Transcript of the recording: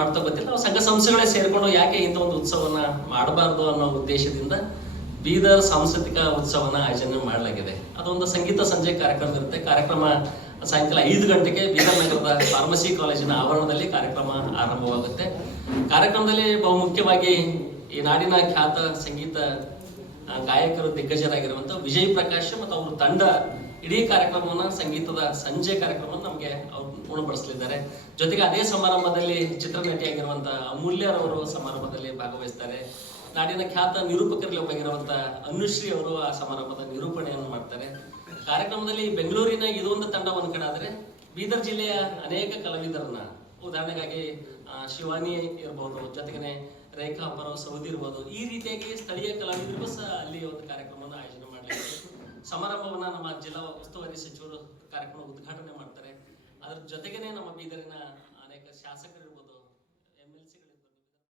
ಮಾಡ್ತಾ ಗೊತ್ತಿಲ್ಲ. ನಾವು ಸಂಘ ಸಂಸ್ಥೆಗಳೇ ಸೇರ್ಕೊಂಡು ಯಾಕೆ ಇಂಥ ಒಂದು ಉತ್ಸವನ ಮಾಡಬಾರ್ದು ಅನ್ನೋ ಉದ್ದೇಶದಿಂದ ಬೀದರ್ ಸಾಂಸ್ಕೃತಿಕ ಉತ್ಸವನ ಆಯೋಜನೆ ಮಾಡಲಾಗಿದೆ. ಅದೊಂದು ಸಂಗೀತ ಸಂಜೆ ಕಾರ್ಯಕ್ರಮ ಇರುತ್ತೆ. ಕಾರ್ಯಕ್ರಮ ಸಾಯಂಕಾಲ 5 ಗಂಟೆಗೆ ಬೀದರ್ ನಗರದ ಫಾರ್ಮಸಿ ಕಾಲೇಜಿನ ಆವರಣದಲ್ಲಿ ಕಾರ್ಯಕ್ರಮ ಆರಂಭವಾಗುತ್ತೆ. ಕಾರ್ಯಕ್ರಮದಲ್ಲಿ ಬಹುಮುಖ್ಯವಾಗಿ ಈ ನಾಡಿನ ಖ್ಯಾತ ಸಂಗೀತ ಗಾಯಕರು ದಿಗ್ಗಜರಾಗಿರುವಂತ ವಿಜಯ್ ಪ್ರಕಾಶ್ ಮತ್ತು ಅವ್ರ ತಂಡ ಇಡೀ ಕಾರ್ಯಕ್ರಮವನ್ನ ಸಂಗೀತದ ಸಂಜೆ ಕಾರ್ಯಕ್ರಮವನ್ನು ನಮಗೆ ಅವ್ರು ಪೂರ್ಣಪಡಿಸಲಿದ್ದಾರೆ. ಜೊತೆಗೆ ಅದೇ ಸಮಾರಂಭದಲ್ಲಿ ಚಿತ್ರನಟಿಯಾಗಿರುವಂತಹ ಅಮೂಲ್ಯರವರು ಸಮಾರಂಭದಲ್ಲಿ ಭಾಗವಹಿಸ್ತಾರೆ. ನಾಡಿನ ಖ್ಯಾತ ನಿರೂಪಕರಲ್ಲಿ ಒಬ್ಬಾಗಿರುವಂತ ಅನುಶ್ರೀ ಅವರು ಆ ಸಮಾರಂಭದ ನಿರೂಪಣೆಯನ್ನು ಮಾಡ್ತಾರೆ. ಕಾರ್ಯಕ್ರಮದಲ್ಲಿ ಬೆಂಗಳೂರಿನ ಇದೊಂದು ತಂಡ ಒಂದ್ ಕಡೆ ಆದ್ರೆ ಬೀದರ್ ಜಿಲ್ಲೆಯ ಅನೇಕ ಕಲಾವಿದರನ್ನ, ಉದಾಹರಣೆಗಾಗಿ ಶಿವಾನಿ ಇರ್ಬೋದು, ಜೊತೆಗೆ ರೇಖಾ ಪರವ್ ಸೌದಿ ಇರ್ಬೋದು, ಈ ರೀತಿಯಾಗಿ ಸ್ಥಳೀಯ ಕಲಾವಿದರಿಗೂ ಸಹ ಅಲ್ಲಿ ಒಂದು ಕಾರ್ಯಕ್ರಮವನ್ನು ಆಯೋಜನೆ ಮಾಡಲಾಗಿದೆ. ಸಮಾರಂಭವನ್ನ ನಮ್ಮ ಜಿಲ್ಲಾ ಉಸ್ತುವಾರಿ ಸಚಿವರು ಕಾರ್ಯಕ್ರಮ ಉದ್ಘಾಟನೆ ಮಾಡ್ತಾರೆ. ಅದ್ರ ಜೊತೆಗೇನೆ ನಮ್ಮ ಬೀದರಿನ ಅನೇಕ ಶಾಸಕ